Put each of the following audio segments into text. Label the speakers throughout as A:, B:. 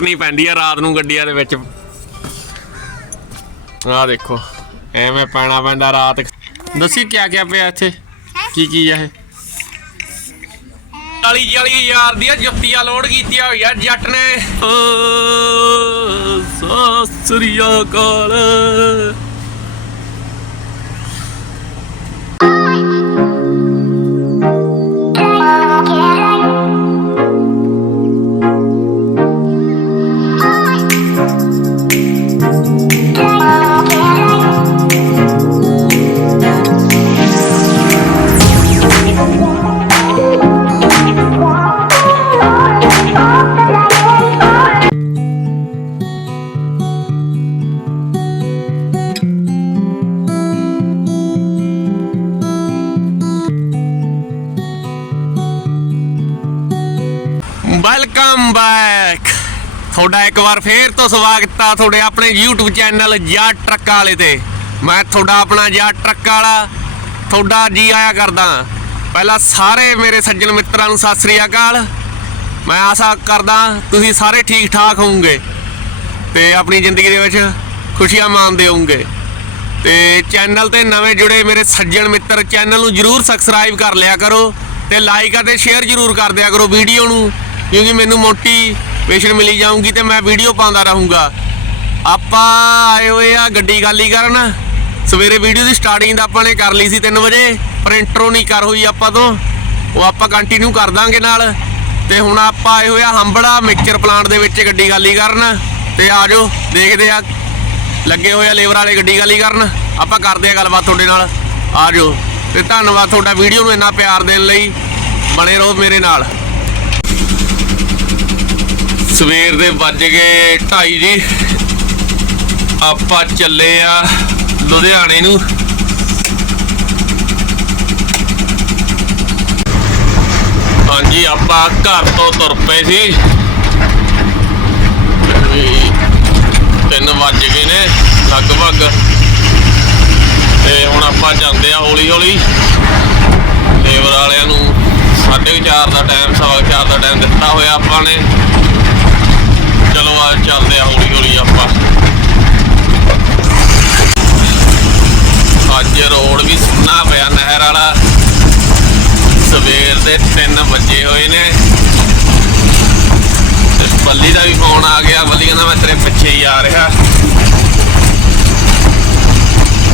A: ਕੁੱਟਣੀ ਪੈਂਦੀ ਆ ਰਾਤ ਨੂੰ ਗੱਡੀਆਂ ਦੇ ਵਿੱਚ। ਆਹ ਦੇਖੋ, ਐਵੇਂ ਪੈਣਾ ਪੈਂਦਾ ਰਾਤ। ਦੱਸੀ ਕਿਆ ਕਿਆ ਪਿਆ ਇੱਥੇ? ਕੀ ਕੀ ਆ ਇਹ? 40 40 ਹਜ਼ਾਰ ਦੀਆਂ ਜੁੱਤੀਆਂ ਲੋਡ ਕੀਤੀਆਂ ਹੋਈਆਂ ਜੱਟ ਨੇ। ਓ ਸਸਰੀਆ ਕਾਲ ਤੁਹਾਡਾ ਇੱਕ ਵਾਰ ਫੇਰ ਤੋਂ ਸਵਾਗਤ ਆ ਤੁਹਾਡੇ ਆਪਣੇ YouTube ਚੈਨਲ ਜਾਂ ਟਰੱਕ ਵਾਲੇ ਤੇ। ਮੈਂ ਤੁਹਾਡਾ ਆਪਣਾ ਜਾਂ ਟਰੱਕ ਵਾਲਾ, ਤੁਹਾਡਾ ਜੀ ਆਇਆ ਕਰਦਾ। ਪਹਿਲਾਂ ਸਾਰੇ ਮੇਰੇ ਸੱਜਣ ਮਿੱਤਰਾਂ ਨੂੰ ਸਤਿ ਸ੍ਰੀ ਅਕਾਲ। ਮੈਂ ਆਸ਼ਾ ਕਰਦਾ ਤੁਸੀਂ ਸਾਰੇ ਠੀਕ ਠਾਕ ਹੋਵੋਗੇ ਤੇ ਆਪਣੀ ਜ਼ਿੰਦਗੀ ਦੇ ਵਿੱਚ ਖੁਸ਼ੀਆਂ ਮਾਣਦੇ ਹੋਵੋਗੇ। ਤੇ ਚੈਨਲ ਤੇ ਨਵੇਂ ਜੁੜੇ ਮੇਰੇ ਸੱਜਣ ਮਿੱਤਰ, ਚੈਨਲ ਨੂੰ ਜਰੂਰ ਸਬਸਕ੍ਰਾਈਬ ਕਰ ਲਿਆ ਕਰੋ ਤੇ ਲਾਈਕ ਅਤੇ ਸ਼ੇਅਰ ਜਰੂਰ ਕਰ ਦਿਆ ਕਰੋ ਵੀਡੀਓ ਨੂੰ, ਕਿਉਂਕਿ ਮੈਨੂੰ ਮੋਟੀ ਮੋਟੀਵੇਸ਼ਨ ਮਿਲੀ ਜਾਊਂਗੀ ਤੇ ਮੈਂ ਵੀਡੀਓ ਪਾਉਂਦਾ ਰਹੂੰਗਾ। ਆਪਾਂ ਆਏ ਹੋਏ ਆ ਗੱਡੀ ਗਾਲੀ ਕਰਨ। ਸਵੇਰੇ ਵੀਡੀਓ ਦੀ ਸਟਾਰਟਿੰਗ ਦਾ ਆਪਾਂ ਨੇ ਕਰ ਲਈ ਸੀ 3 ਵਜੇ, ਪਰ ਇੰਟਰੋ ਨਹੀਂ ਕਰ ਹੋਈ ਆਪਾਂ ਤੋਂ। ਉਹ ਆਪਾਂ ਕੰਟੀਨਿਊ ਕਰ ਦਾਂਗੇ ਨਾਲ। ਤੇ ਹੁਣ ਆਪਾਂ ਆਏ ਹੋਏ ਆ ਹੰਬੜਾ ਮਿਕਸਚਰ ਪਲਾਂਟ ਦੇ ਵਿੱਚ ਗੱਡੀ ਖਾਲੀ ਕਰਨ। ਤੇ ਆਜੋ ਦੇਖਦੇ ਆ ਲੱਗੇ ਹੋਏ ਆ ਲੇਬਰ ਵਾਲੇ ਗੱਡੀ ਗਾਲੀ ਕਰਨ। ਆਪਾਂ ਕਰਦੇ ਆ ਗੱਲਬਾਤ ਤੁਹਾਡੇ ਨਾਲ। ਆਜੋ ਤੇ ਧੰਨਵਾਦ ਤੁਹਾਡਾ ਵੀਡੀਓ ਨੂੰ ਇੰਨਾ ਪਿਆਰ ਦੇਣ ਲਈ। ਬਣੇ ਰਹੋ ਮੇਰੇ ਨਾਲ। ਸਵੇਰ ਦੇ ਵੱਜ ਗਏ 2:30 ਜੀ। ਆਪਾਂ ਚੱਲੇ ਆ ਲੁਧਿਆਣੇ ਨੂੰ। ਹਾਂਜੀ, ਆਪਾਂ ਘਰ ਤੋਂ ਤੁਰ ਪਏ ਸੀ। ਤਿੰਨ ਵੱਜ ਗਏ ਨੇ ਲਗਭਗ। ਤੇ ਹੁਣ ਆਪਾਂ ਜਾਂਦੇ ਆ ਹੌਲੀ ਹੌਲੀ ਲੇਬਰ ਵਾਲਿਆਂ ਨੂੰ 4:30 ਦਾ ਟਾਈਮ ਸਵਾ ਚਾਰ ਦਾ ਟਾਈਮ ਦਿੱਤਾ ਹੋਇਆ ਆਪਾਂ ਨੇ। ਚਲੋ ਆ ਚੱਲਦੇ ਆ ਹੌਲੀ ਹੌਲੀ ਆਪਾਂ। ਅੱਜ ਰੋਡ ਵੀ ਸੁੰਨਾ ਪਿਆ ਨਹਿਰ ਵਾਲਾ। ਸਵੇਰ ਦੇ 3 ਵਜੇ ਹੋਏ ਨੇ। ਤੇ ਬੱਲੀ ਦਾ ਵੀ ਫੋਨ ਆ ਗਿਆ। ਬੱਲੀ ਕਹਿੰਦਾ ਮੈਂ ਤੇਰੇ ਪਿੱਛੇ ਹੀ ਆ ਰਿਹਾ।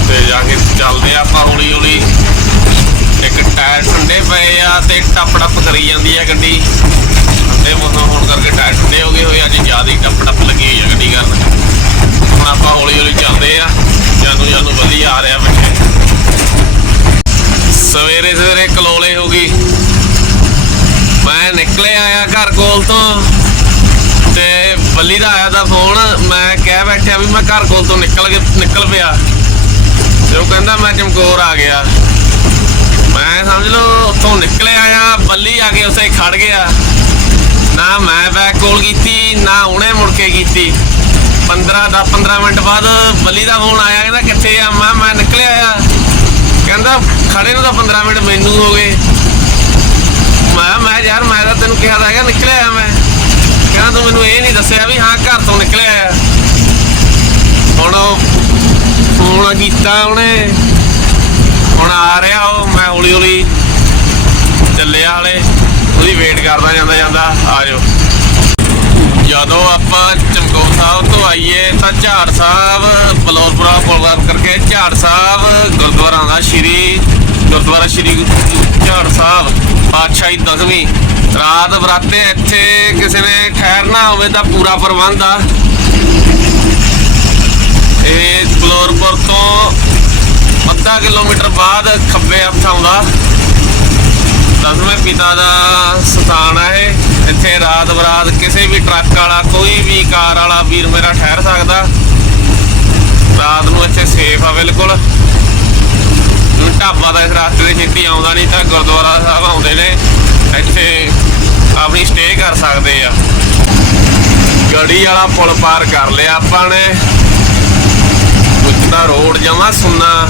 A: ਤੇ ਜਾ ਕੇ ਚੱਲਦੇ ਆ ਆਪਾਂ ਹੌਲੀ ਹੌਲੀ। ਇੱਕ ਟਾਇਰ ਠੰਡੇ ਪਏ ਆ ਤੇ ਟੱਪ ਟੱਪ ਕਰੀ ਜਾਂਦੀ ਆ ਗੱਡੀ। ਠੰਡੇ ਕੋਲ ਤੋਂ ਨਿਕਲ ਕੇ, ਨਿਕਲ ਪਿਆ। ਤੇ ਉਹ ਕਹਿੰਦਾ, ਮੈਂ ਚਮਕੌਰ ਆ ਗਿਆ। ਮੈਂ ਸਮਝ ਲਓ, ਉੱਥੋਂ ਨਿਕਲੇ ਆਇਆ, ਬੱਲੀ ਆ ਕੇ ਉਸੇ ਖੜ ਗਿਆ। ਨਾ ਮੈਂ ਬੈਕ ਕੋਲ ਕੀਤੀ, ਨਾ ਉਹਨੇ ਮੁੜ ਕੇ ਕੀਤੀ। 15 ਦਾ 15 ਮਿੰਟ ਬਾਅਦ ਬੱਲੀ ਦਾ ਫੋਨ ਆਇਆ, ਕਹਿੰਦਾ, ਕਿੱਥੇ ਆ? ਮੈਂ ਮੈਂ ਨਿਕਲਿਆ ਆ। ਕਹਿੰਦਾ, ਖੜੇ ਨੂੰ ਤਾਂ 15 ਮਿੰਟ ਮੈਨੂੰ ਹੋ ਗਏ। ਮੈਂ ਮੈਂ ਯਾਰ, ਮੈਂ ਤਾਂ ਤੈਨੂੰ ਕਿਹਾ ਤਾਂ ਹੈਗਾ, ਨਿਕਲਿਆ ਮੈਂ। ਕਹਿੰਦਾ, ਤੂੰ ਮੈਨੂੰ ਇਹ ਨਹੀਂ ਦੱਸਿਆ ਵੀ, ਹਾਂ, ਘਰ ਤੋਂ ਨਿਕਲਿਆ ਆ। ਹੁਣ ਫੋਨ ਕੀਤਾ ਉਹਨੇ। ਹੁਣ ਆ ਰਿਹਾ ਉਹ, ਮੈਂ ਹੌਲੀ ਹੌਲੀ ਚੱਲਿਆ ਹਲੇ। ਉਹਦੀ ਵੇਟ ਕਰਦਾ ਜਾਂਦਾ ਜਾਂਦਾ, ਆ ਜਾਓ। ਜਦੋਂ ਆਪਾਂ ਚਮਕੌਰ ਸਾਹਿਬ ਤੋਂ ਆਈਏ ਤਾਂ ਝਾੜ ਸਾਹਿਬ ਬਲੌਰਪੁਰਾ ਕੋਲ ਕਰਕੇ ਝਾੜ ਸਾਹਿਬ ਗੁਰਦੁਆਰਾ ਦਾ ਸ਼੍ਰੀ, ਗੁਰਦੁਆਰਾ ਸ਼੍ਰੀ ਝਾੜ ਸਾਹਿਬ, ਪਾਤਸ਼ਾਹੀ ਦਸਵੀਂ। ਰਾਤ ਬਰਾਤੇ ਇੱਥੇ ਕਿਸੇ ਨੇ ਠਹਿਰਨਾ ਹੋਵੇ ਤਾਂ ਪੂਰਾ ਪ੍ਰਬੰਧ ਆ। ਇਹ ਬਲੌਰਪੁਰ ਤੋਂ ਅੱਧਾ ਕਿਲੋਮੀਟਰ ਬਾਅਦ ਖੱਬੇ ਹੱਥ ਆਉਂਦਾ। ਦਸਵੇਂ ਪਿਤਾ ਦਾ ਸਥਾਨ ਹੈ ਇਹ। ਇੱਥੇ ਰਾਤ ਬਰਾਤ ਕਿਸੇ ਵੀ ਟਰੱਕ ਵਾਲਾ, ਕੋਈ ਵੀ ਕਾਰ ਵਾਲਾ ਵੀਰ ਮੇਰਾ ਠਹਿਰ ਸਕਦਾ। ਰਾਤ ਨੂੰ ਇੱਥੇ ਸੇਫ ਆ ਬਿਲਕੁਲ। ਨੂੰ ਢਾਬਾ ਦਾ ਇਸ ਰਸਤੇ ਦੇ ਛੇਤੀ ਆਉਂਦਾ ਨਹੀਂ, ਤਾਂ ਗੁਰਦੁਆਰਾ ਸਾਹਿਬ ਆਉਂਦੇ ਨੇ। ਇੱਥੇ ਆਪਣੀ ਸਟੇ ਕਰ ਸਕਦੇ ਆ। ਗੜੀ ਵਾਲਾ ਪੁਲ ਪਾਰ ਕਰ ਲਿਆ ਆਪਾਂ ਨੇ। ਉੱਚਾ ਰੋਡ ਜਮਾ ਸੁੰਨਾ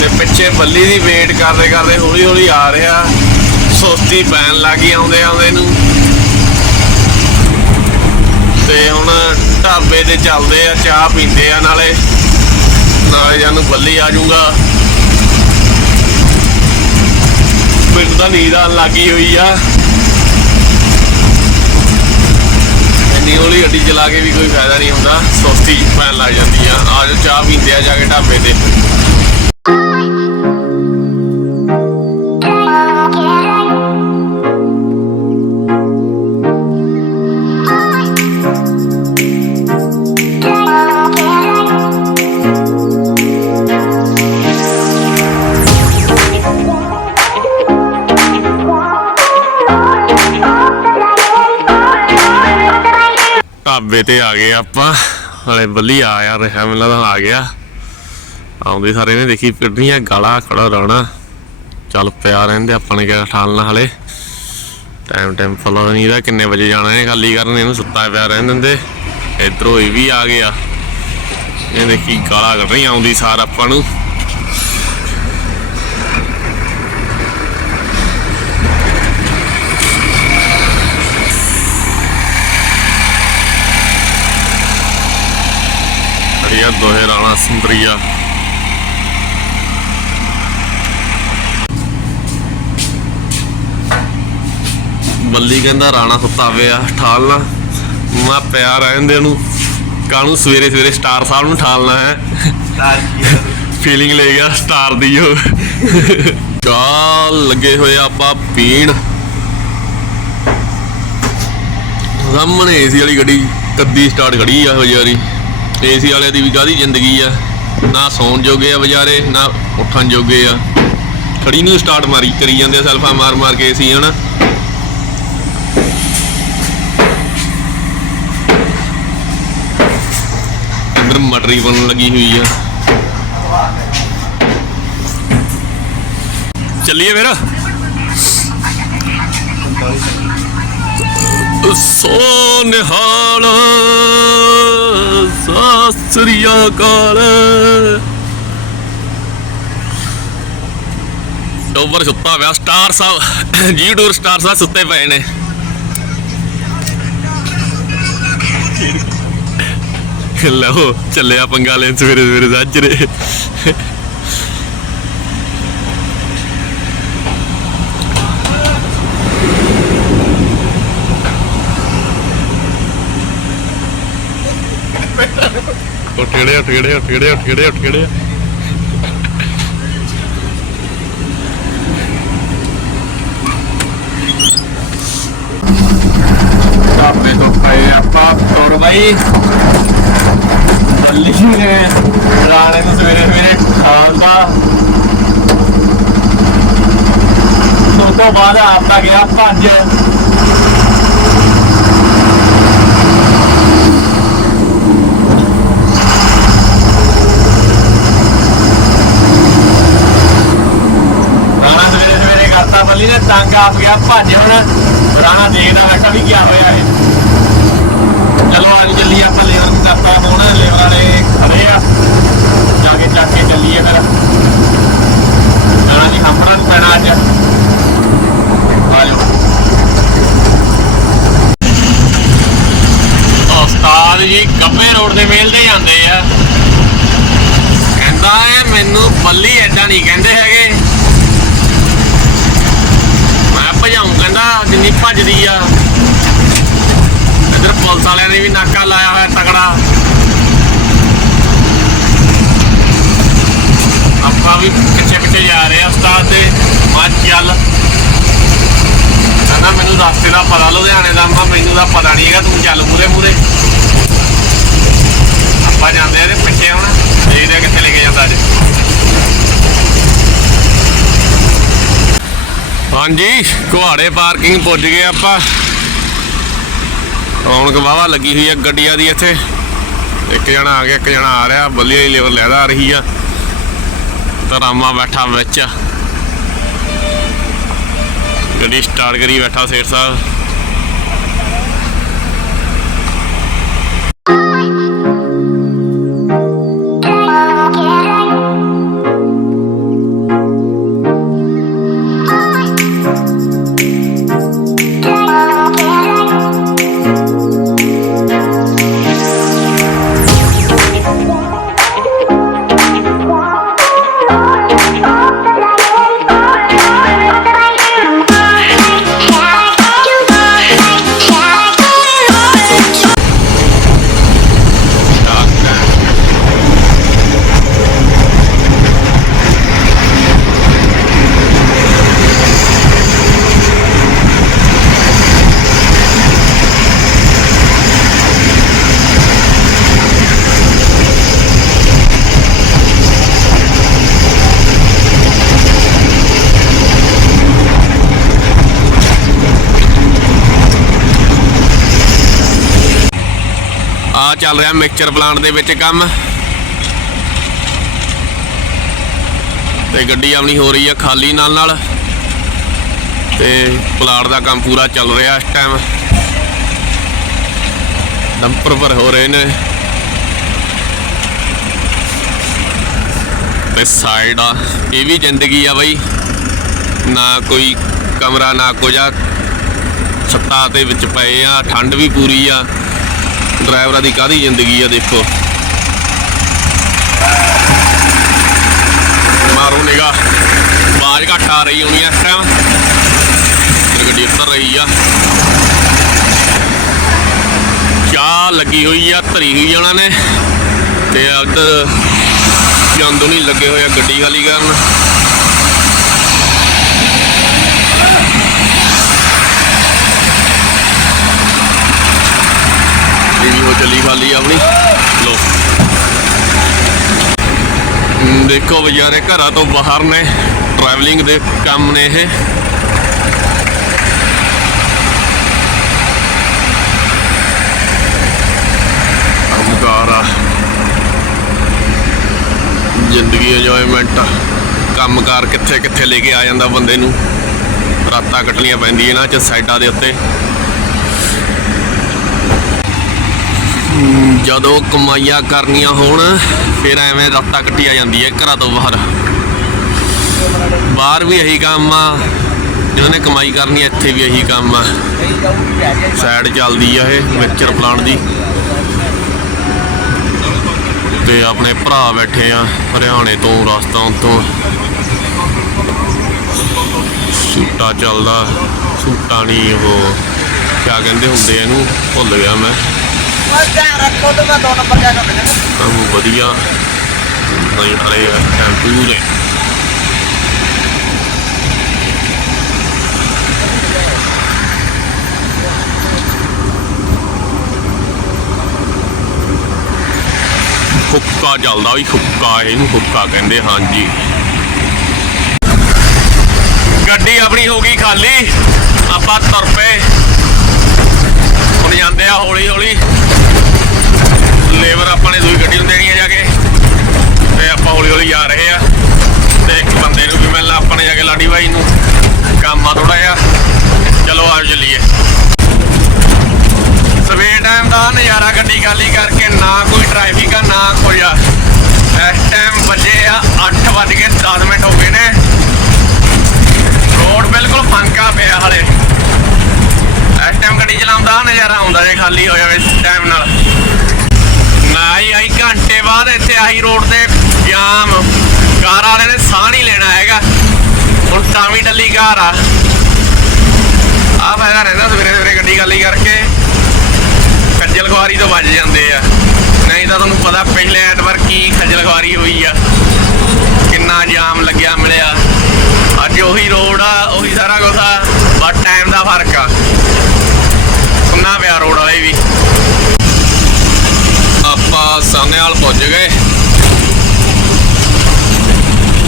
A: ਤੇ ਪਿੱਛੇ ਬੱਲੀ ਦੀ ਵੇਟ ਕਰਦੇ ਕਰਦੇ ਹੌਲੀ ਹੌਲੀ ਆ ਰਿਹਾ। ਸੁਸਤੀ ਪੈਣ ਲੱਗੀ ਆਉਂਦੇ ਆਉਂਦੇ ਨੂੰ। ਤੇ ਹੁਣ ਢਾਬੇ ਤੇ ਚੱਲਦੇ ਆ, ਚਾਹ ਪੀਂਦੇ ਆ ਨਾਲੇ। ਨਾਲੇ ਜਾਨੂੰ ਬੱਲੀ ਆ ਜਾਊਗਾ। ਮੈਨੂੰ ਤਾਂ ਨੀਂਦ ਆਉਣ ਲੱਗੀ ਹੋਈ ਆ। ਇੰਨੀ ਹੌਲੀ ਗੱਡੀ ਚਲਾ ਕੇ ਵੀ ਕੋਈ ਫਾਇਦਾ ਨਹੀਂ ਹੁੰਦਾ। ਸੁਸਤੀ ਪੈਣ ਲੱਗ ਜਾਂਦੀ ਆ। ਆ ਜਾਓ, ਚਾਹ ਪੀਂਦੇ ਆ, ਜਾ ਕੇ ਢਾਬੇ ਤੇ। ਢਾਬੇ ਤੇ ਆ ਗਏ ਆਪਾਂ। ਹਲੇ ਬੱਲੀ ਆ ਯਾਰ, ਰਿਹਾ ਮੈਨੂੰ ਲੱਗਦਾ ਆ ਗਿਆ। ਆਉਂਦੇ ਸਾਰੇ ਨੇ ਦੇਖੀ ਪਿੱਡੀਆਂ ਗਾਲਾਂ, ਖੜਾ ਰਹਿਣਾ ਚੱਲ ਪਿਆ ਰਹਿੰਦੇ ਆਪਾਂ ਨੇ ਕਿਹਾ ਠਾਲਣਾ ਹਲੇ। ਟਾਈਮ ਟਾਈਮ ਫਲੋ ਨਹੀਂ ਦਾ ਕਿੰਨੇ ਵਜੇ ਜਾਣਾ ਹੈ ਖਾਲੀ ਕਰਨ, ਇਹਨੂੰ ਸੁੱਤਾ ਪਿਆ ਰਹਿਣ ਦਿੰਦੇ। ਇਧਰੋਂ ਇਹ ਵੀ ਆ ਗਿਆ। ਇਹ ਦੇਖੀ ਗਾਲਾ ਕੱਢ ਰਹੀ ਆਉਂਦੀ ਸਾਰ ਆਪਾਂ ਨੂੰ। ਅੜੀਆ ਦੋਹੇ ਰਾਣਾ ਸੁੰਦਰੀਆ। ਬੱਲੀ ਕਹਿੰਦਾ, ਰਾਣਾ ਸੁੱਤਾ ਪਿਆ ਠਾਲਣਾ ਮੈਂ ਪਿਆ ਰਹਿੰਦੇ ਉਹਨੂੰ ਕਾਹਨੂੰ ਸਵੇਰੇ ਸਵੇਰੇ ਸਟਾਰ ਸਾਹਿਬ ਨੂੰ ਠਾਲਣਾ ਹੈ? ਫੀਲਿੰਗ ਲੈ ਗਿਆ, ਸਟਾਰ ਦੀ ਉਹ। ਚਾਹ ਲੱਗੇ ਹੋਏ ਆਪਾਂ ਪੀਣ। ਸਾਹਮਣੇ ਏਸੀ ਵਾਲੀ ਗੱਡੀ ਕੱਦੀ ਸਟਾਰਟ ਖੜੀ ਆ ਯਾਰੀ ਏਸੀ ਵਾਲਿਆਂ ਦੀ ਵੀ ਕਾਹਦੀ ਜ਼ਿੰਦਗੀ ਆ? ਨਾ ਸੌਣ ਜੋਗੇ ਆ ਵਿਚਾਰੇ, ਨਾ ਉੱਠਣ ਜੋਗੇ ਆ। ਖੜੀ ਨੂੰ ਸਟਾਰਟ ਮਾਰੀ, ਕਰੀ ਜਾਂਦੇ ਆ ਸੈਲਫਾ ਮਾਰ ਮਾਰ ਕੇ ਏਸੀ, ਹਨਾ? ਅੰਦਰ ਮਟਰੀ ਬਣਨ ਲੱਗੀ ਹੋਈ ਆ। ਚੱਲੀਏ ਫਿਰ? ਸੋ ਨਿਹਾਲ। ਸਾਸਰੀਆ ਕਾਲ ਓਵਰ ਸੁੱਤਾ ਪਿਆ, ਸਟਾਰ ਸਾਹਿਬ ਜੀ ਡੂਰ ਸਟਾਰ ਸਾਹਿਬ ਸੁੱਤੇ ਪਏ ਨੇ। ਲਓ, ਚੱਲਿਆ ਪੰਗਾ ਲੈਣ ਸਵੇਰੇ ਸਵੇਰੇ ਸਾਜਰੇ ਉਠੇੜੇ ਉਠੇੜੇ ਉਠੇੜੇ ਉਠੇੜੇ ਉਠੇੜੇ ਆਪੇ ਤੋਂ ਪਏ ਆਪਾਂ ਤੁਰ ਬਾਈ। ਬੱਲੀ ਨੇ ਰਾਣੇ ਨੂੰ ਸਵੇਰੇ ਸਵੇਰੇ ਖਾਂਦਾ ਉਸ ਤੋਂ ਬਾਅਦ ਆਪਦਾ ਗਿਆ ਭੱਜ ਰਾਣਾ ਸਵੇਰੇ ਸਵੇਰੇ ਕਰਤਾ ਬੱਲੀ ਨੇ ਤੰਗ ਆਪ ਗਿਆ, ਭੱਜ ਹੁਣ। ਰਾਣਾ ਦੇਖਦਾ ਬੈਠਾ ਵੀ ਕੀ ਹੋਇਆ ਇਹ। ਚਲੋ, ਅੱਜ ਚੱਲੀਏ ਆਪਾਂ ਲੇਬਰ ਨੂੰ ਕਰਤਾ ਹੁਣ ਲੇਬਰ ਵਾਲੇ ਖੜੇ ਆ। ਜਾ ਕੇ ਚੱਕ ਕੇ ਚੱਲੀਏ ਫਿਰ। ਰਾਣਾ ਜੀ ਹਮਰਾ ਨੂੰ ਪੈਣਾ ਅੱਜ। ਆ ਉਸਤਾਦ ਜੀ ਗੱਬੇ ਰੋਡ ਦੇ ਮੇਲ ਦੇ ਜਾਂਦੇ ਆ। ਕਹਿੰਦਾ ਹੈ ਮੈਨੂੰ ਬੱਲੀ ਐਡਾ ਨਹੀਂ ਕਹਿੰਦੇ ਹੈਗੇ ਮੈਂ ਭਜਾਉਂ ਕਹਿੰਦਾ ਜਿੰਨੀ ਭੱਜਦੀ ਆ ਇਧਰ ਪੁਲਿਸ ਵਾਲਿਆਂ ਨੇ ਵੀ ਨਾਕਾ ਲਾਇਆ ਹੋਇਆ ਤਕੜਾ ਆਪਾਂ ਵੀ ਪਿੱਛੇ ਪਿੱਛੇ ਜਾ ਰਹੇ ਆ ਉਸਤਾਦ ਦੇ ਮੱਝ ਚੱਲ ਕਹਿੰਦਾ ਮੈਨੂੰ ਰਸਤੇ ਦਾ ਪਤਾ ਲੁਧਿਆਣੇ ਦਾ ਮੈਂ, ਮੈਨੂੰ ਦਾ ਪਤਾ ਨਹੀਂ ਹੈਗਾ, ਤੂੰ ਚੱਲ ਮੂਰੇ ਮੂਰੇ ਆਪਾਂ ਜਾਂਦੇ ਆ ਇਹਦੇ ਪਿੱਛੇ ਹੁਣ ਦੇਖਦੇ ਆ ਕਿੱਥੇ ਲੈ ਕੇ ਜਾਂਦਾ ਅੱਜ। ਹਾਂਜੀ, ਕੁਹਾੜੇ ਪਾਰਕਿੰਗ ਪੁੱਜ ਗਏ ਆਪਾਂ। ਰੌਣਕ ਵਾਵਾ ਲੱਗੀ ਹੋਈ ਆ ਗੱਡੀਆਂ ਦੀ ਇੱਥੇ। ਇੱਕ ਜਣਾ ਆ ਗਿਆ, ਇੱਕ ਜਣਾ ਆ ਰਿਹਾ ਬੱਲੀ ਵਾਲੀ ਲੇਵਰ ਲੈਦਾ ਆ ਰਹੀ ਆ। ਤਾਂ ਬੈਠਾ ਵਿੱਚ। ਗੱਡੀ ਸਟਾਰਟ ਕਰੀ ਬੈਠਾ ਸੇਠ ਸਾਹਿਬ। ਚੱਲ ਰਿਹਾ ਮਿਕਸਚਰ ਪਲਾਂਟ ਦੇ ਵਿੱਚ ਕੰਮ। ਤੇ ਗੱਡੀ ਆਪਣੀ ਹੋ ਰਹੀ ਆ ਖਾਲੀ ਨਾਲ ਨਾਲ। ਤੇ ਪਲਾਟ ਦਾ ਕੰਮ ਪੂਰਾ ਚੱਲ ਰਿਹਾ ਇਸ ਟਾਈਮ ਡੰਪਰ ਪਰ ਹੋ ਰਹੇ ਨੇ। ਤੇ ਸਾਈਡ ਆ, ਇਹ ਵੀ ਜ਼ਿੰਦਗੀ ਆ ਬਈ। ਨਾ ਕੋਈ ਕਮਰਾ, ਨਾ ਕੁਝ ਆ। ਛੱਤਾਂ ਦੇ ਵਿੱਚ ਪਏ ਆ, ਠੰਡ ਵੀ ਪੂਰੀ ਆ। ਡਰਾਈਵਰਾਂ ਦੀ ਕਾਹਦੀ ਜ਼ਿੰਦਗੀ ਆ, ਦੇਖੋ। ਮਾਰੋ ਨਿਗਾ ਆਵਾਜ਼ ਘੱਟ ਆ ਰਹੀ ਹੋਣੀ ਇਸ ਟਾਈਮ ਗੱਡੀ ਉੱਤਰ ਰਹੀ ਆ। ਚਾਹ ਲੱਗੀ ਹੋਈ ਆ, ਧਰੀ ਹੋਈ ਆ ਉਹਨਾਂ ਨੇ। ਤੇ ਉੱਧਰ ਜਾਂਦੋ ਨਹੀਂ ਲੱਗੇ ਹੋਏ ਆ ਗੱਡੀ ਖਾਲੀ ਕਰਨ। ਇਹ ਵੀ ਹੋ ਚੱਲੀ ਖਾਲੀ ਆਪਣੀ। ਲੋ ਦੇਖੋ ਵਿਚਾਰੇ ਘਰਾਂ ਤੋਂ ਬਾਹਰ ਨੇ। ਟਰੈਵਲਿੰਗ ਦੇ ਕੰਮ ਨੇ ਇਹ। ਕੰਮਕਾਰ ਆ। ਜ਼ਿੰਦਗੀ ਇੰਜੋਇਮੈਂਟ ਕੰਮਕਾਰ ਕਿੱਥੇ ਕਿੱਥੇ ਲੈ ਕੇ ਆ ਜਾਂਦਾ ਬੰਦੇ ਨੂੰ। ਰਾਤਾਂ ਕੱਟਣੀਆਂ ਪੈਂਦੀਆਂ ਇਹਨਾਂ ਚ ਸਾਈਡਾਂ ਦੇ ਉੱਤੇ। ਜਦੋਂ ਕਮਾਈਆਂ ਕਰਨੀਆਂ ਹੋਣ ਫਿਰ ਐਵੇਂ ਰਾਤਾਂ ਕੱਟੀਆਂ ਜਾਂਦੀ ਹੈ ਘਰਾਂ ਤੋਂ ਬਾਹਰ। ਬਾਹਰ ਵੀ ਇਹੀ ਕੰਮ ਆ ਜਿਹਨਾਂ ਨੇ ਕਮਾਈ ਕਰਨੀ ਹੈ, ਇੱਥੇ ਵੀ ਇਹੀ ਕੰਮ ਆ। ਸਾਈਡ ਚੱਲਦੀ ਆ ਇਹ ਮਿਕਸਚਰ ਪਲਾਂਟ ਦੀ। ਤੇ ਆਪਣੇ ਭਰਾ ਬੈਠੇ ਆ ਹਰਿਆਣੇ ਤੋਂ ਰਾਜਸਥਾਨ ਤੋਂ। ਸੂਟਾ ਚੱਲਦਾ ਸੂਟਾ ਨਹੀਂ ਉਹ ਕਿਆ ਕਹਿੰਦੇ ਹੁੰਦੇ ਇਹਨੂੰ ਭੁੱਲ ਗਿਆ ਮੈਂ।
B: ਰੱਖੋ ਤੇ ਮੈਂ ਦੋ ਨੰਬਰ ਜਾ ਕੇ ਮਿਲਣਾ
A: ਕੰਮ ਵਧੀਆ। ਨਹੀਂ ਹਲੇ ਟੈਂਪੂ ਨੇ ਹੁੱਕਾ ਚੱਲਦਾ ਵੀ, ਹੁੱਕਾ, ਇਹਨੂੰ ਹੁੱਕਾ ਕਹਿੰਦੇ, ਹਾਂਜੀ। ਗੱਡੀ ਆਪਣੀ ਹੋ ਗਈ ਖਾਲੀ। ਆਪਾਂ ਤੁਰ ਪਏ। ਹੁਣ ਜਾਂਦੇ ਆ ਹੌਲੀ ਹੌਲੀ ਲੇਬਰ ਆਪਾਂ ਨੇ ਦੂਜੀ ਗੱਡੀ ਨੂੰ ਦੇਣੀ ਹੈ ਜਾ ਕੇ। ਤੇ ਆਪਾਂ ਹੌਲੀ ਹੌਲੀ ਜਾ ਰਹੇ ਆ ਤੇ ਇੱਕ ਬੰਦੇ ਨੂੰ ਵੀ ਮਿਲਣਾ ਆਪਾਂ ਨੇ ਜਾ ਕੇ ਲਾਡੀ ਬਾਈ ਨੂੰ ਕੰਮ ਆ ਥੋੜਾ ਜਿਹਾ ਚਲੋ ਆਓ ਚੱਲੀਏ ਸਵੇਰ ਟਾਈਮ ਦਾ ਨਜ਼ਾਰਾ ਗੱਡੀ ਖਾਲੀ ਕਰਕੇ ਨਾ ਕੋਈ ਟ੍ਰੈਫਿਕ ਆ ਨਾ ਕੋਈ ਆ ਇਸ ਟਾਈਮ ਵੱਜੇ ਆ 8 ਵੱਜ ਕੇ 10 ਮਿੰਟ ਹੋ ਗਏ ਨੇ ਰੋਡ ਬਿਲਕੁਲ ਫਾਂਕਾ ਪਿਆ ਹਲੇ ਇਸ ਟਾਈਮ ਗੱਡੀ ਚਲਾਉਂਦਾ ਨਜ਼ਾਰਾ ਆਉਂਦਾ ਜੇ ਖਾਲੀ ਹੋ ਜਾਵੇ ਇਸ ਟਾਈਮ ਨਾਲ ਨਾ ਹੀ ਆਈ ਘੰਟੇ ਬਾਅਦ ਇੱਥੇ ਆਹੀ ਰੋਡ ਤੇ ਜਾਮ ਕਾਰ ਵਾਲੇ ਨੇ ਸਾਹ ਨਹੀਂ ਲੈਣਾ ਹੈਗਾ ਹੁਣ ਤਾਂ ਵੀ ਡੱਲੀ ਕਾਰ ਆ ਆ ਫਾਇਦਾ ਰਹਿੰਦਾ ਸਵੇਰੇ ਸਵੇਰੇ ਗੱਡੀ ਖਾਲੀ ਕਰਕੇ ਖੱਜਲ ਖਵਾਰੀ ਤੋਂ ਬਚ ਜਾਂਦੇ ਆ ਨਹੀਂ ਤਾਂ ਤੁਹਾਨੂੰ ਪਤਾ ਪਿਛਲੇ ਐਤਵਾਰ ਕੀ ਖੱਜਲ ਖਵਾਰੀ ਹੋਈ ਆ ਕਿੰਨਾ ਜਾਮ ਲੱਗਿਆ ਮਿਲਿਆ। ਅੱਜ ਉਹੀ ਰੋਡ ਆ, ਉਹੀ ਸਾਰਾ ਕੁਝ ਆ, ਬਸ ਟਾਈਮ ਦਾ ਫ਼ਰਕ ਆ। ਸੁੰਨਾ ਪਿਆ ਰੋਡ ਵਾਲੇ ਵੀ। ਆਪਾਂ ਸਾਨੇਵਾਲ ਪਹੁੰਚ ਗਏ।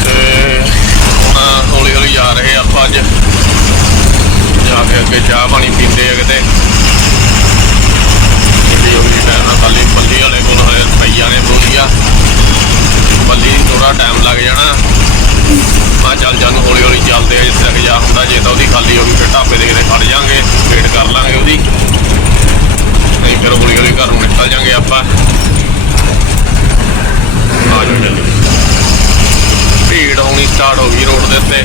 A: ਤੇ ਹੁਣ ਹੌਲੀ ਹੌਲੀ ਜਾ ਰਹੇ ਆਪਾਂ ਅੱਜ। ਜਾ ਕੇ ਅੱਗੇ ਚਾਹ ਪਾਣੀ ਪੀਂਦੇ ਆ ਕਿਤੇ। ਜਿਹੜੀ ਉਹ ਵੀ ਟਾਈਮ ਨਾਲ ਖਾਲੀ ਪੱਲੀ ਵਾਲੇ ਕੋਲ ਹਲੇ ਪਈਆਂ ਨੇ ਬੋਲੀਆਂ। ਬੱਲੀ ਥੋੜਾ ਟਾਈਮ ਲੱਗ ਜਾਣਾ। ਮੈਂ ਚੱਲ ਜਾਨੂੰ ਹੌਲੀ ਹੌਲੀ ਚੱਲਦੇ ਆ ਜਿੱਥੇ ਤੱਕ ਜਾ ਹੁੰਦਾ, ਜੇ ਤਾਂ ਉਹਦੀ ਖਾਲੀ ਹੋ ਗਈ, ਫਿਰ ਢਾਬੇ ਦੇ ਕਿਤੇ ਖੜ ਜਾਾਂਗੇ ਵੇਟ ਕਰ ਲਾਂਗੇ ਉਹਦੀ। ਨਹੀਂ, ਫਿਰ ਹੌਲੀ ਹੌਲੀ ਘਰ ਨੂੰ ਨਿਕਲ ਜਾਾਂਗੇ ਆਪਾਂ। ਆ ਜਾਓ ਜਲਦੀ ਭੀੜ ਹੋਣੀ ਸਟਾਰਟ ਹੋ ਗਈ ਰੋਡ ਦੇ ਉੱਤੇ।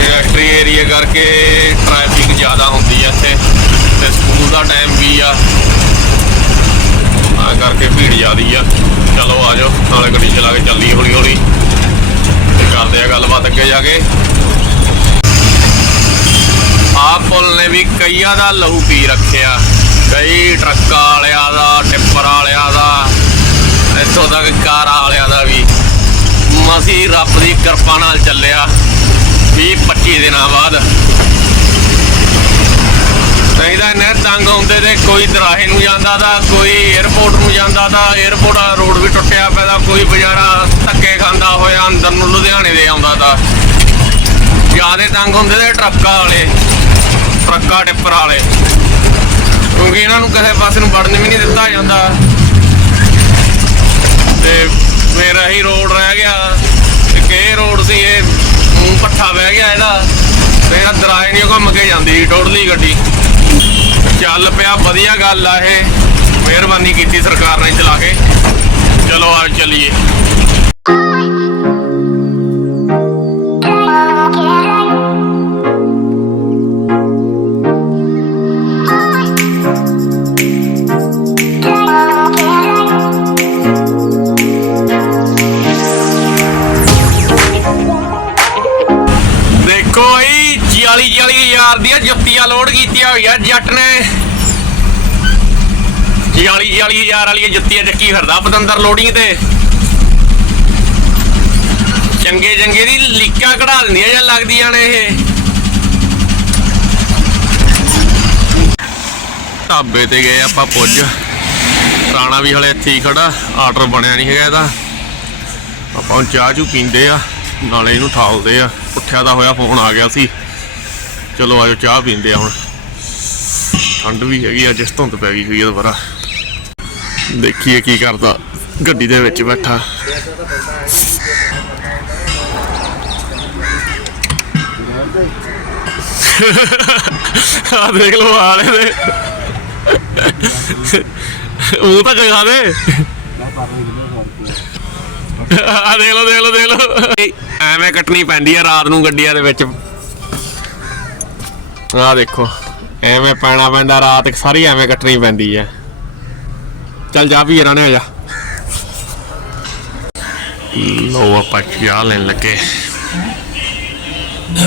A: ਇੰਡਸਟਰੀ ਏਰੀਆ ਕਰਕੇ ਟ੍ਰੈਫਿਕ ਜ਼ਿਆਦਾ ਹੁੰਦੀ ਹੈ ਇੱਥੇ। ਤੇ ਸਕੂਲ ਦਾ ਟਾਈਮ ਵੀ ਆ। ਆ ਕਰਕੇ ਭੀੜ ਜ਼ਿਆਦੀ ਆ। ਚਲੋ ਆ ਜਾਓ, ਨਾਲੇ ਗੱਡੀ ਚਲਾ ਕੇ ਚੱਲੀ ਹੌਲੀ ਹੌਲੀ। ਤੇ ਕਰਦੇ ਆ ਗੱਲਬਾਤ ਅੱਗੇ ਜਾ ਕੇ। ਆ ਪੁੱਲ ਨੇ ਵੀ ਕਈਆਂ ਦਾ ਲਹੂ ਪੀ ਰੱਖਿਆ। ਕਈ ਟਰੱਕਾਂ ਵਾਲਿਆਂ ਦਾ, ਟਿੱਪਰ ਵਾਲਿਆਂ ਦਾ, ਇੱਥੋਂ ਤੱਕ ਕਾਰਾਂ ਵਾਲਿਆਂ ਦਾ ਵੀ। ਮਸੀਂ ਰੱਬ ਦੀ ਕਿਰਪਾ ਨਾਲ ਚੱਲਿਆ। 20 25 ਦਿਨਾਂ ਬਾਅਦ। ਚਾਹੀਦਾ ਨੇ ਤੰਗ ਆਉਂਦੇ ਤੇ ਕੋਈ ਦਰਾਹੇ ਨੂੰ ਜਾਂਦਾ ਦਾ ਕੋਈ 에어ਪੋਰਟ ਨੂੰ ਜਾਂਦਾ ਦਾ 에어ਪੋਰਟ ਰੋਡ ਜਿਆਦੇ ਤੰਗ ਹੁੰਦੇ ਤੇ ਟਰੱਕਾਂ ਵਾਲੇ, ਟਰੱਕਾਂ ਟਿੱਪਰ ਵਾਲੇ। ਕਿਉਂਕਿ ਇਹਨਾਂ ਨੂੰ ਕਿਸੇ ਪਾਸੇ ਨੂੰ ਵੜਨ ਵੀ ਨਹੀਂ ਦਿੱਤਾ ਜਾਂਦਾ। ਤੇ ਫਿਰ ਇਹੀ ਰੋਡ ਰਹਿ ਗਿਆ। ਇੱਕ ਇਹ ਰੋਡ ਸੀ, ਇਹ ਮੂੰਹ ਪੱਠਾ ਬਹਿ ਗਿਆ ਇਹਦਾ। ਤੇ ਇਹਦਾ ਦਰਾਜ ਨਹੀਂ ਘੁੰਮ ਕੇ ਜਾਂਦੀ ਟੋਟਲੀ ਗੱਡੀ। ਚੱਲ ਪਿਆ, ਵਧੀਆ ਗੱਲ ਆ ਇਹ। ਮਿਹਰਬਾਨੀ ਕੀਤੀ ਸਰਕਾਰ ਨੇ ਚਲਾ ਕੇ। ਚਲੋ, ਆ ਚਲੀਏ। ਦੀਆਂ ਜੁੱਤੀਆਂ ਲੋਡ ਕੀਤੀਆਂ ਹੋਈਆਂ, ਜੱਟ ਨੇ। 40 40 ਵਾਲੀਆਂ ਜੁੱਤੀਆਂ ਚੱਕੀ ਫਿਰਦਾ ਪਤੰਦਰ ਲੋਡਿੰਗ ਤੇ। ਚੰਗੇ ਚੰਗੇ ਦੀ ਲੀਕਾਂ ਕਢਾ ਦਿੰਦੀਆਂ ਜਾਂ ਲੱਗਦੀਆਂ ਨੇ ਇਹ। ਢਾਬੇ ਤੇ ਗਏ ਆਪਾਂ ਪੁੱਜ। ਰਾਣਾ ਵੀ ਹਲੇ ਇੱਥੇ ਹੀ ਖੜਾ, ਆਰਡਰ ਬਣਿਆ ਨਹੀਂ ਹੈਗਾ ਇਹਦਾ। ਆਪਾਂ ਹੁਣ ਚਾਹ ਚੂ ਪੀਂਦੇ ਆ, ਨਾਲੇ ਇਹਨੂੰ ਠਾਲਦੇ ਆ। ਉੱਠਿਆ ਦਾ ਹੋਇਆ, ਫੋਨ ਆ ਗਿਆ ਸੀ। ਚਲੋ ਆਜੋ, ਚਾਹ ਪੀਂਦੇ ਆ ਹੁਣ। ਠੰਡ ਵੀ ਹੈਗੀ ਆ ਜਿਸ ਧੁੰਦ ਪੈ ਗਈ ਹੋਈ ਆ ਦੁਬਾਰਾ। ਦੇਖੀਏ ਕੀ ਕਰਦਾ ਗੱਡੀ ਦੇ ਵਿੱਚ ਬੈਠਾ। ਆ ਦੇਖ ਲਓ ਆਲੇ ਦੇ ਉਹ ਤਾਂ ਜਗਾ ਦੇ। ਆ ਦੇਖ ਲਓ ਦੇਖ ਲਓ ਦੇਖ ਲਓ। ਐਵੇਂ ਕੱਟਣੀ ਪੈਂਦੀ ਆ ਰਾਤ ਨੂੰ ਗੱਡੀਆਂ ਦੇ ਵਿੱਚ। ਆਹ ਦੇਖੋ, ਐਵੇਂ ਪੈਣਾ ਪੈਂਦਾ, ਰਾਤ ਸਾਰੀ ਐਵੇਂ ਕੱਟਣੀ ਪੈਂਦੀ ਹੈ ਚੱਲ ਜਾ ਵੀ ਰਾਣੇ ਆ ਜਾ। ਲੋ ਆਪਾਂ ਚਾਹ ਲੈਣ ਲੱਗੇ।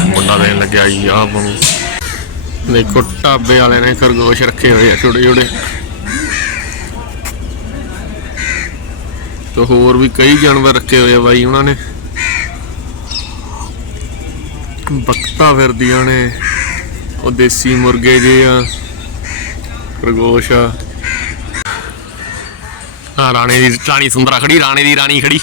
A: ਮੁੰਡਾ ਦੇਣ ਲੱਗਿਆ ਜੀ, ਆਹ ਦੇਖੋ, ਢਾਬੇ ਵਾਲੇ ਨੇ ਖਰਗੋਸ਼ ਰੱਖੇ ਹੋਏ ਆ ਛੋਟੇ ਛੋਟੇ। ਤੇ ਹੋਰ ਵੀ ਕਈ ਜਾਨਵਰ ਰੱਖੇ ਹੋਏ ਆ ਬਾਈ, ਉਹਨਾਂ ਨੇ। ਬਕਤਾ ਫਿਰਦੀਆਂ ਨੇ। ਉਹ ਦੇਸੀ ਮੁਰਗੇ ਜੇ ਆ ਖਰਗੋਸ਼ ਆ। ਆ ਰਾਣੇ ਦੀ ਰਾਣੀ ਸੁੰਦਰਾ ਖੜੀ ਰਾਣੇ ਦੀ ਰਾਣੀ ਖੜੀ।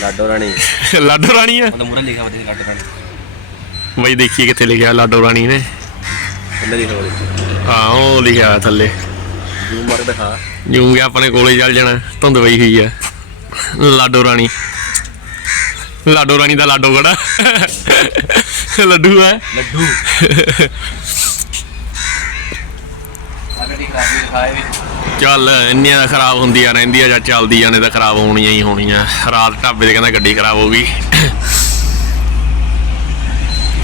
C: ਲਾਡੋ ਰਾਣੀ।
A: ਲਾਡੋ ਰਾਣੀ ਆ।
C: ਉਹਦਾ ਮੂਰੇ ਲਿਖਿਆ ਹੋਇਆ ਸੀ ਲਾਡੋ ਰਾਣੀ।
A: ਬਈ ਦੇਖੀਏ ਕਿੱਥੇ ਲਿਖਿਆ ਲਾਡੋ ਰਾਣੀ ਨੇ।
C: ਥੱਲੇ ਲਿਖਿਆ ਹੋਇਆ
A: ਹਾਂ ਉਹ ਲਿਖਿਆ ਥੱਲੇ।
C: ਜੂਮ ਮਾਰ ਦਿਖਾ।
A: ਜੂੰ ਗਿਆ ਆਪਣੇ ਕੋਲੇ ਚੱਲ ਜਾਣਾ ਧੁੰਦ ਪਈ ਹੋਈ ਆ। ਲਾਡੋ ਰਾਣੀ। ਲਾਡੋ ਰਾਣੀ ਦਾ ਲਾਡੋ ਕਿਹੜਾ? ਲੱਡੂ ਹੈ
C: ਲੱਡੂ। ਦੀ
A: ਚੱਲ, ਇੰਨੀਆਂ ਦਾ ਖਰਾਬ ਹੁੰਦੀਆਂ ਰਹਿੰਦੀਆਂ ਜਾਂ ਚੱਲਦੀਆਂ ਨੇ ਤਾਂ ਖਰਾਬ ਹੋਣੀਆਂ ਹੀ ਹੋਣੀਆਂ। ਰਾਤ ਢਾਬੇ ਤੇ ਕਹਿੰਦਾ ਗੱਡੀ ਖਰਾਬ ਹੋ ਗਈ।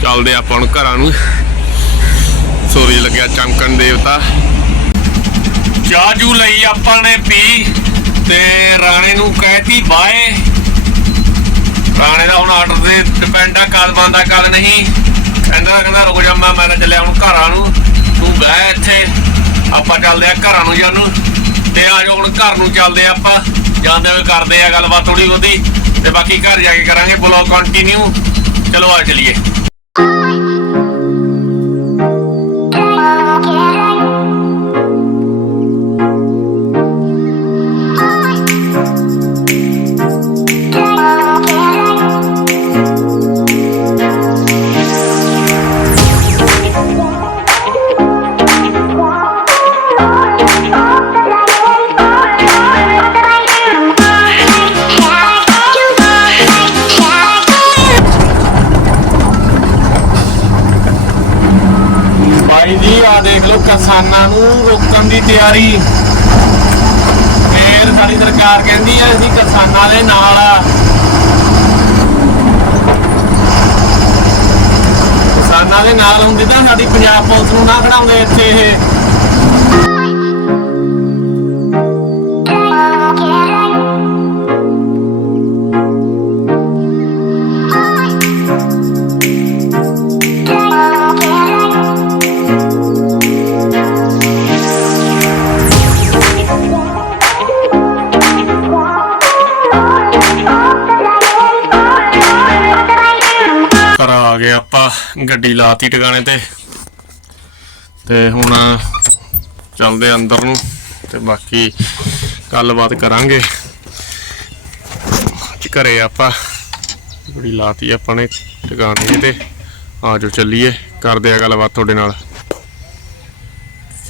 A: ਚੱਲਦੇ ਆਪਾਂ ਹੁਣ ਘਰਾਂ ਨੂੰ। ਸੂਰਜ ਲੱਗਿਆ ਚਮਕਣ ਦੇਵਤਾ। ਚਾਹ ਜੂ ਲਈ ਆਪਾਂ ਨੇ ਪੀ ਤੇ ਰਾਣੇ ਨੂੰ ਕਹਿਤੀ ਬਾਏ। ਰਾਣੇ ਦਾ ਹੁਣ ਆਰਡਰ ਤੇ ਡਿਪੈਂਡ ਆ, ਕਦ ਬੰਦਾ ਕਦ ਨਹੀਂ। ਕਹਿੰਦਾ ਕਹਿੰਦਾ, ਰੁਕ ਜਾ ਮੈਂ ਮੈਂ ਚੱਲਿਆ ਹੁਣ ਘਰਾਂ ਨੂੰ। ਤੂੰ ਬਹਿ ਇੱਥੇ। ਆਪਾਂ ਚੱਲਦੇ ਆ ਘਰਾਂ ਨੂੰ ਜਾਨੂੰ ਤੇ ਆ ਜਾਓ ਹੁਣ ਘਰ ਨੂੰ ਚੱਲਦੇ ਆ ਆਪਾਂ। ਜਾਂਦੇ ਹੋਏ ਕਰਦੇ ਆ ਗੱਲਬਾਤ ਥੋੜੀ ਬਹੁਤੀ। ਤੇ ਬਾਕੀ ਘਰ ਜਾ ਕੇ ਕਰਾਂਗੇ। ਬਲੌਗ ਕੰਟੀਨਿਊ ਚਲੋ ਆ ਚਲੀਏ। ਗੱਡੀ ਲਾਤੀ ਟਿਕਾਣੇ ਤੇ। ਤੇ ਹੁਣ ਚੱਲਦੇ ਅੰਦਰ ਨੂੰ ਤੇ ਬਾਕੀ ਗੱਲਬਾਤ ਕਰਾਂਗੇ। ਘਰੇ ਆਪਾਂ ਗੱਡੀ ਲਾਤੀ ਆਪਾਂ ਨੇ ਟਿਕਾਣੇ ਤੇ। ਆਜੋ ਚੱਲੀਏ, ਕਰਦੇ ਆ ਗੱਲਬਾਤ ਤੁਹਾਡੇ ਨਾਲ।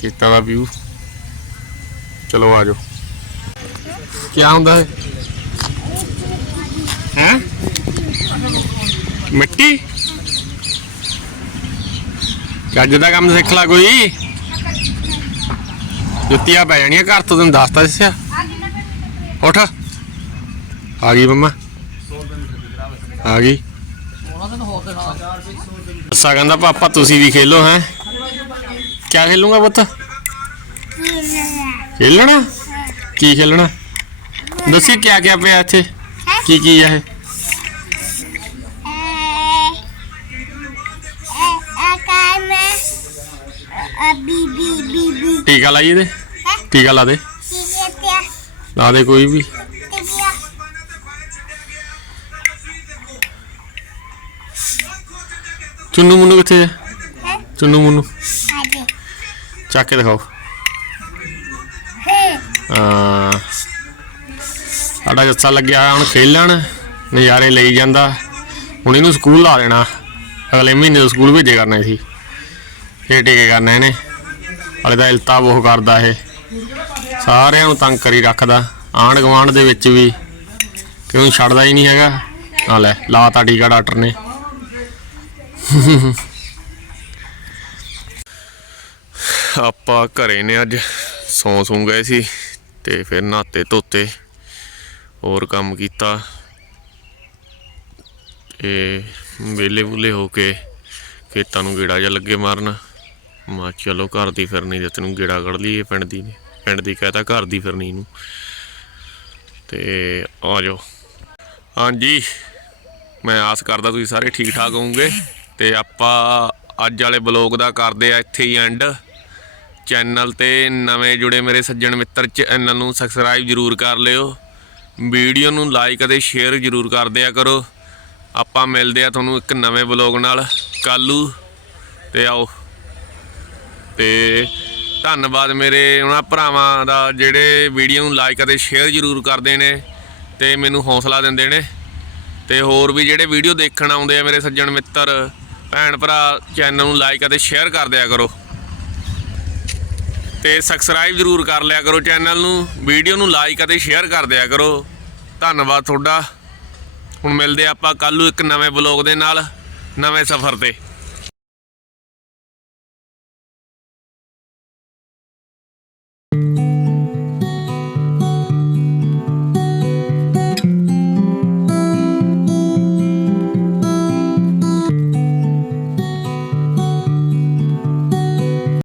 A: ਖੇਤਾਂ ਦਾ ਵਿਊ ਚਲੋ ਆ ਜਾਓ। ਕੀ ਹੁੰਦਾ ਹੈ ਹੈ? ਮਿੱਟੀ? ਚੱਜ ਦਾ ਕੰਮ ਸਿੱਖ ਲੈ ਕੋਈ। ਜੁੱਤੀਆਂ ਪੈ ਜਾਣੀਆਂ ਘਰ ਤੋਂ, ਤੈਨੂੰ ਦੱਸਤਾ ਦੱਸਿਆ ਉੱਠ। ਆ ਗਈ ਮੰਮਾ। ਆ ਗਈ। ਅੱਛਾ ਕਹਿੰਦਾ ਪਾਪਾ, ਤੁਸੀਂ ਵੀ ਖੇਲੋ ਹੈ। ਕਿਆ ਖੇਲੂਗਾ ਪੁੱਤ? ਖੇਲਣਾ? ਕੀ ਖੇਲਣਾ? ਦੱਸੀ ਕਿਆ ਕਿਆ ਪਿਆ ਇੱਥੇ? ਕੀ ਕੀ ਹੈ ਟੀਕਾ ਲਾਈ ਇਹਦੇ? ਟੀਕਾ ਲਾ ਦੇ। ਲਾ ਦੇ ਕੋਈ ਵੀ।
D: ਤੇ
A: ਚੁੰਨੂ ਮੁੰਨੂ ਕਿੱਥੇ ਹੈ? ਚੁੰਨੂ ਮੁੰਨੂ।
D: ਆਜੇ
A: ਚੱਕ ਕੇ ਦਿਖਾਓ।
D: ਹੈ।
A: ਸਾਡਾ ਜੱਸਾ ਲੱਗਿਆ ਹੁਣ ਖੇਲਣ। ਨਜ਼ਾਰੇ ਲਈ ਜਾਂਦਾ। ਹੁਣ ਇਹਨੂੰ ਸਕੂਲ ਲਾ ਦੇਣਾ। ਅਗਲੇ ਮਹੀਨੇ ਤੋਂ ਸਕੂਲ ਭੇਜੇ ਕਰਨਾ ਸੀ। ਇਹ ਟਿਕੇ ਕਰਨਾ ਇਹਨੇ। ਹਲੇ ਦਾ ਇਲਤਾ ਬਹੁਤ ਕਰਦਾ ਇਹ। ਸਾਰਿਆਂ ਨੂੰ ਤੰਗ ਕਰੀ ਰੱਖਦਾ। ਆਂਢ ਗੁਆਂਢ ਦੇ ਵਿੱਚ ਵੀ ਕਿਉਂ ਛੱਡਦਾ ਹੀ ਨਹੀਂ ਹੈਗਾ। ਆ ਲੈ ਲਾਤਾ ਟੀਕਾ ਡਾਕਟਰ ਨੇ। ਆਪਾਂ ਘਰੇ ਨੇ ਅੱਜ ਸੌਂ ਸੌਂ ਗਏ ਸੀ ਤੇ ਫਿਰ ਨਹਾਤੇ ਧੋਤੇ, ਹੋਰ ਕੰਮ ਕੀਤਾ। ਤੇ ਵੇਲੇ ਵੂਲੇ ਹੋ ਕੇ ਖੇਤਾਂ ਨੂੰ ਗੇੜਾ ਜਿਹਾ ਲੱਗੇ ਮਾਰਨ। ਮਾ ਚਲੋ ਘਰ ਦੀ ਫਿਰਨੀ ਤੇ ਤੈਨੂੰ ਗੇੜਾ ਕੱਢ ਲਈਏ ਪਿੰਡ ਦੀ ਨੇ। ਪਿੰਡ ਦੀ ਕਹਤਾ ਘਰ ਦੀ ਫਿਰਨੀ ਨੂੰ। ਤੇ ਆ ਜਾਓ। ਹਾਂਜੀ, ਮੈਂ ਆਸ ਕਰਦਾ ਤੁਸੀਂ ਸਾਰੇ ਠੀਕ ਠਾਕ ਹੋਵੋਗੇ। ਤੇ ਆਪਾਂ ਅੱਜ ਵਾਲੇ ਬਲੌਗ ਦਾ ਕਰਦੇ ਆ ਇੱਥੇ ਹੀ ਐਂਡ ਚੈਨਲ ਤੇ ਨਵੇਂ ਜੁੜੇ ਮੇਰੇ ਸੱਜਣ ਮਿੱਤਰ ਚੈਨਲ ਨੂੰ ਸਬਸਕ੍ਰਾਈਬ ਜਰੂਰ ਕਰ ਲਿਓ। ਵੀਡੀਓ ਨੂੰ ਲਾਈਕ ਅਤੇ ਸ਼ੇਅਰ ਜਰੂਰ ਕਰ ਦਿਆ ਕਰੋ। ਆਪਾਂ ਮਿਲਦੇ ਆ ਤੁਹਾਨੂੰ ਇੱਕ ਨਵੇਂ ਬਲੌਗ ਨਾਲ। ਕੱਲੂ ਤੇ ਆਓ। ਤੇ ਧੰਨਵਾਦ ਮੇਰੇ ਉਹਨਾਂ ਭਰਾਵਾਂ ਦਾ ਜਿਹੜੇ ਵੀਡੀਓ ਨੂੰ ਲਾਈਕ ਅਤੇ ਸ਼ੇਅਰ ਜਰੂਰ ਕਰਦੇ ਨੇ ਤੇ ਮੈਨੂੰ ਹੌਸਲਾ ਦਿੰਦੇ ਨੇ। ਤੇ ਹੋਰ ਵੀ ਜਿਹੜੇ ਵੀਡੀਓ ਦੇਖਣ ਆਉਂਦੇ ਆ ਮੇਰੇ ਸੱਜਣ ਮਿੱਤਰ, ਭੈਣ ਭਰਾ ਚੈਨਲ ਨੂੰ ਲਾਈਕ ਅਤੇ ਸ਼ੇਅਰ ਕਰ ਦਿਆ ਕਰੋ। ਤੇ ਸਬਸਕ੍ਰਾਈਬ ਜਰੂਰ ਕਰ ਲਿਆ ਕਰੋ ਚੈਨਲ ਨੂੰ, ਵੀਡੀਓ ਨੂੰ ਲਾਈਕ ਅਤੇ ਸ਼ੇਅਰ ਕਰ ਦਿਆ ਕਰੋ। ਧੰਨਵਾਦ ਤੁਹਾਡਾ। ਹੁਣ ਮਿਲਦੇ ਆਪਾਂ ਕੱਲ ਨੂੰ ਇੱਕ ਨਵੇਂ ਬਲੌਗ ਦੇ ਨਾਲ, ਨਵੇਂ ਸਫ਼ਰ ਤੇ।